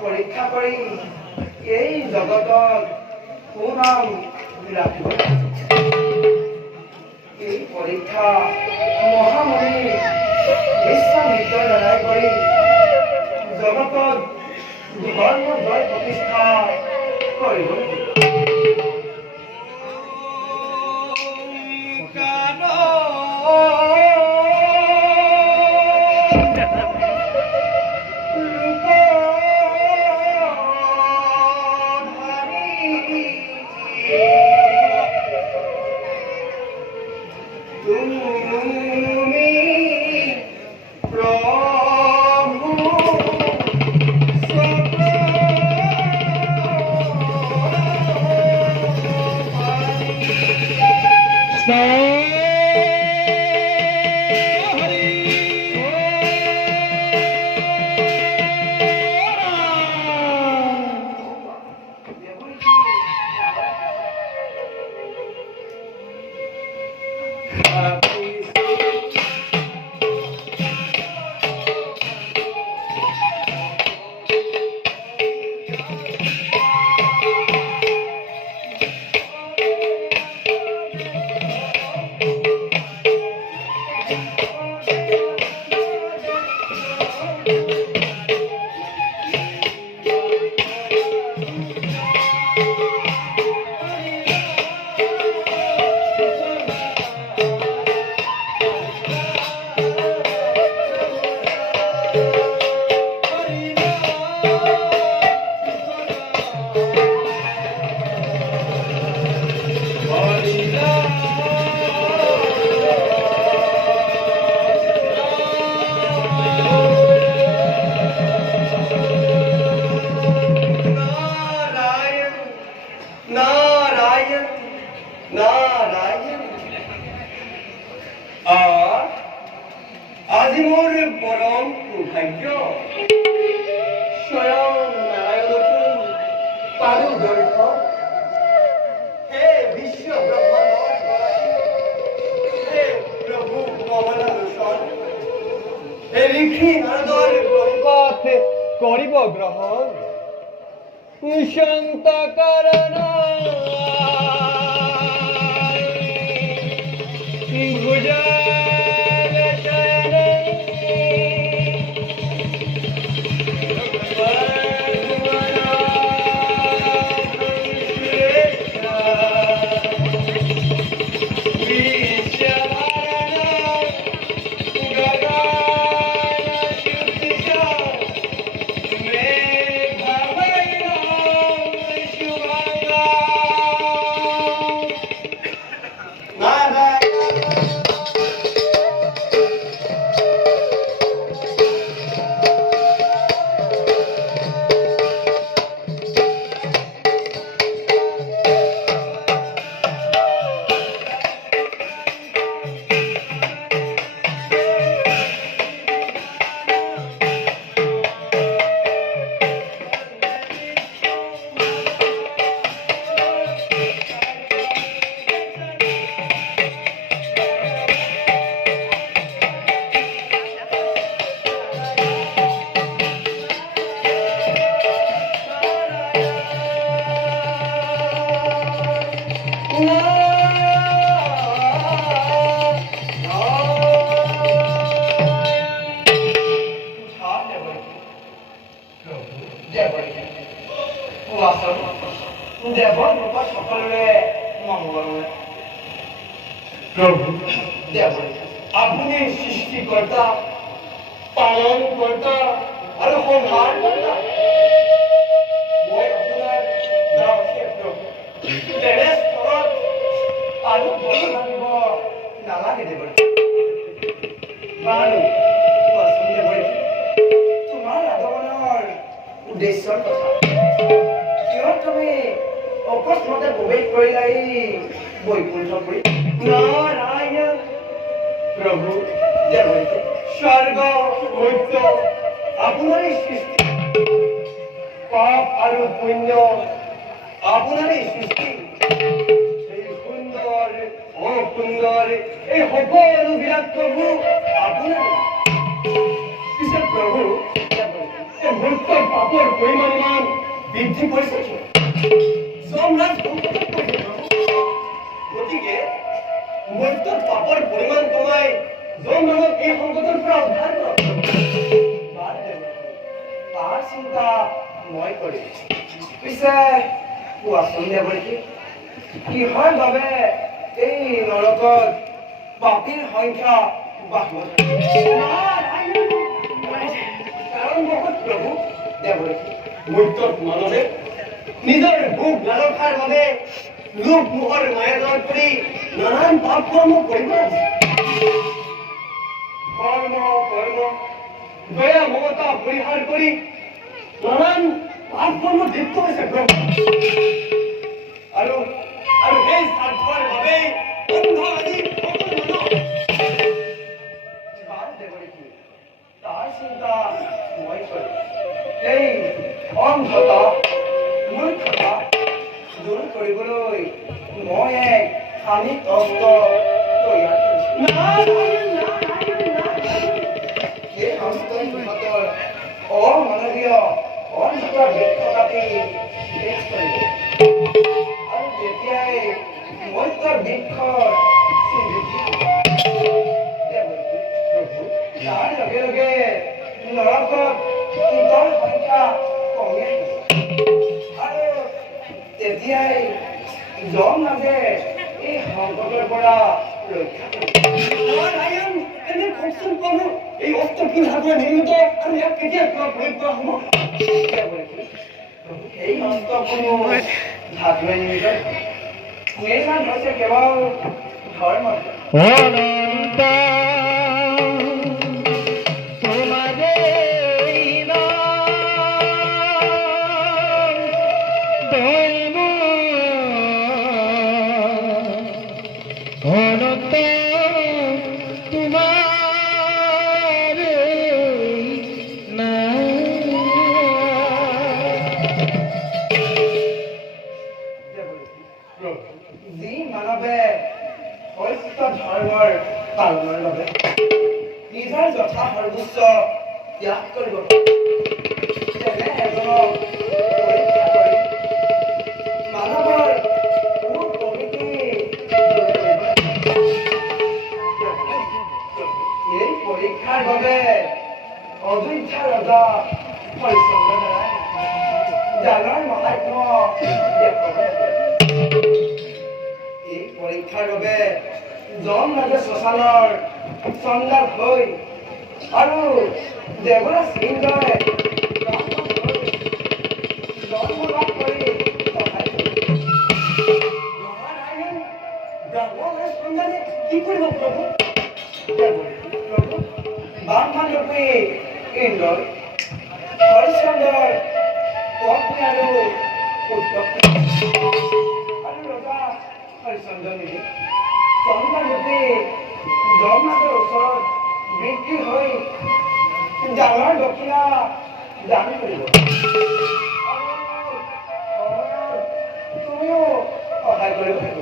পৰীক্ষা কৰি এই জগতত সুনাম লাভ কৰে। এই পৰীক্ষা মহামণি বিশ্বামিত্ৰৰ দ্বাৰাই কৰি জগতত ধৰ্ম জয় প্ৰতিষ্ঠা কৰিব। আজি মোৰ পৰম সৌভাগ্য স্বয়ং নাৰায়ণকো পালো দৰ্শন। হে বিশ্ব ব্ৰহ্মাণ্ডৰ হে প্ৰভু কমল লোচন, হে ঋষি নাৰদৰ পংকজ কৰিব গ্ৰহণ। নিশান্ত কাৰণ ভুজা আপুনি সৃষ্টিকৰ্তা, পালনকৰ্তা আৰু সংহাৰকৰ্তা। মই আপোনাৰ দাসে প্ৰভু, তেনেস্থলত আৰু বৰ্ণনা দিব নালাগে দেৱৰী। বাৰু কোৱাচোন দেৱৰী, তোমাৰ আগমনৰ উদ্দেশ্যৰ কথা। কিয় তুমি অকস্মাতে প্ৰৱেশ কৰিলা এই বৈকুণ্ঠপুৰী? নাৰায়ণ প্ৰভু দেৱৰী, স্বৰ্গ মধ্য আপোনাৰেই সৃষ্টি, পাপ আৰু পুণ্য আপোনাৰেই সৃষ্টি। এই সুন্দৰ অসুন্দৰ এই সকলো বিলাক প্ৰভু আপোনাৰ। পৰিমাণ ইমান বৃদ্ধি কৰিছে কিয়? যমৰাজ সংকটত পৰিছে প্ৰভু। গতিকে মৰ্ত্যৰ পাপৰ পৰিমাণ কমাই যমৰাজক এই সংকটৰ পৰা উদ্ধাৰ কৰক। তাৰ চিন্তা মই কৰিম। পিছে কোৱাচোন দেৱৰ্ষী, কিহৰ বাবে এই নৰকত পাপীৰ সংখ্যা বাঢ়িব? কাৰণ বহুত প্ৰভু দেৱৰ্ষী, মৰ্ত্যত মানৱে নিজৰ ভোগ লালসাৰ বাবে লোভ মোহৰ মায়াজালত পৰি নানান পাপ কৰ্ম কৰিব আছে। কৰ্ম কৰ্ম দয়া মমতা পৰিহাৰ কৰি নানান পাপ কৰ্ম লিপ্ত হৈছে প্ৰভু। আৰু সেই স্বাৰ্থৰ বাবেই অন্ধ আদি সকলো দেৱৰ্ষী, তাৰ চিন্তা মই কৰিম। এই অন্ধতা মূৰ্খতা দূৰ কৰিবলৈ মই এক সানি তত্ত্ব তৈয়াৰ কৰিছোঁ। এই সংস্থাৰ অমানৱীয় অন্ধতাৰ বৃক্ষ কাটি শেষ কৰিব। আৰু যেতিয়াই মৰ্ত্যৰ বৃক্ষৰ তাৰ লগে লগে নৰকত কীটৰ সংখ্যা কমি আহিব। আৰু তেতিয়াই যমৰাজে এই সংকটৰ পৰা ৰক্ষা কৰিব। এনে কওকচোন প্ৰভু, এই অস্ত্ৰ কিভাৱে নিৰ্মিত আৰু ইয়াক কেতিয়া প্ৰয়োগ কৰা হ'ব? এই অস্ত্ৰসমূহ ধাতুৰে নিৰ্মিত। নিৰ্মাণ হৈছে কেৱল ধৰ্ম। যি মানৱে সত্য ধৰ্মৰ পালনৰ বাবে নিজৰ যথা সৰ্বোচ্চ ত্যাগ কৰিব, তেনে এজনক পৰীক্ষা কৰি মানৱৰ প্ৰকৃতি এই পৰীক্ষাৰ বাবে অযোধ্যা ৰজা হৰিশ্চন্দ্ৰ জানৰ মহাত্ম্য এই পৰীক্ষাৰ বাবে যমৰাজে শ্মশানৰ চণ্ডাল হৈ আৰু দেৱৰাজ ইন্দ্ৰই কি কৰিব প্ৰভু? বামমানৰূপী ইন্দ্ৰই হৰিশ্চন্দ্ৰৰ পত্নী আৰু পুত্ৰ আৰু ৰজা হৰিশ্চন্দ্ৰ নিধি চন্দ্ৰৰূপী যমৰাজৰ ওচৰত বিক্ৰী হৈ ডাঙৰ দক্ষিণা দান কৰিব। তুমিও সহায় কৰিব লাগিব।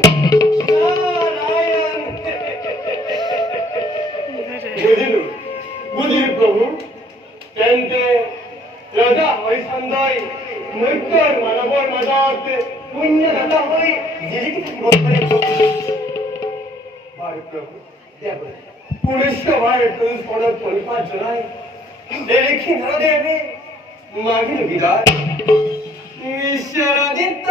বুজিলো প্ৰভু। তেন্তে ৰজা হৰিশ্চন্দ্ৰই মৰ্ত্যৰ মানৱৰ মাজত পুণ্যদাতা হৈ জিলিকি থাকিব পাৰে। প্ৰভু পুৰুষৰ তুলস্পৰত পৰিপাত জনাই দেখি ধৰদেৱে মাগিলো বিদায়। ঈশ্বৰাদিত্য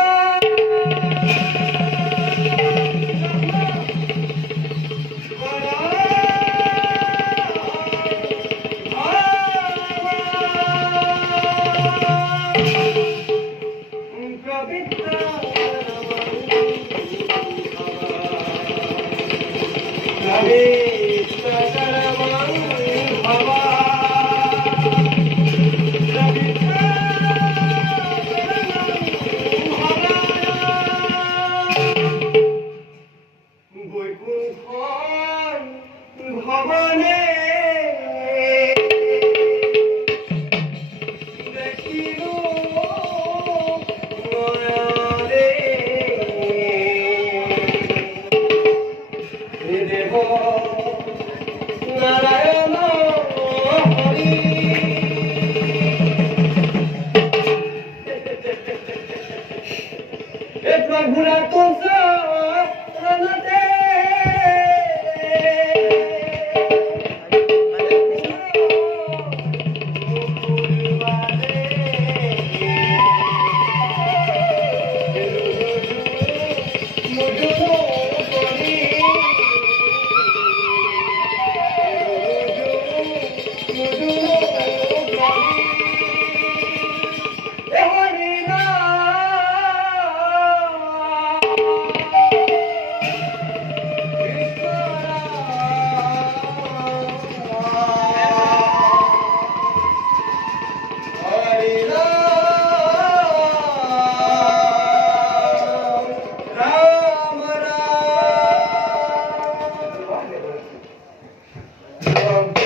Shalom.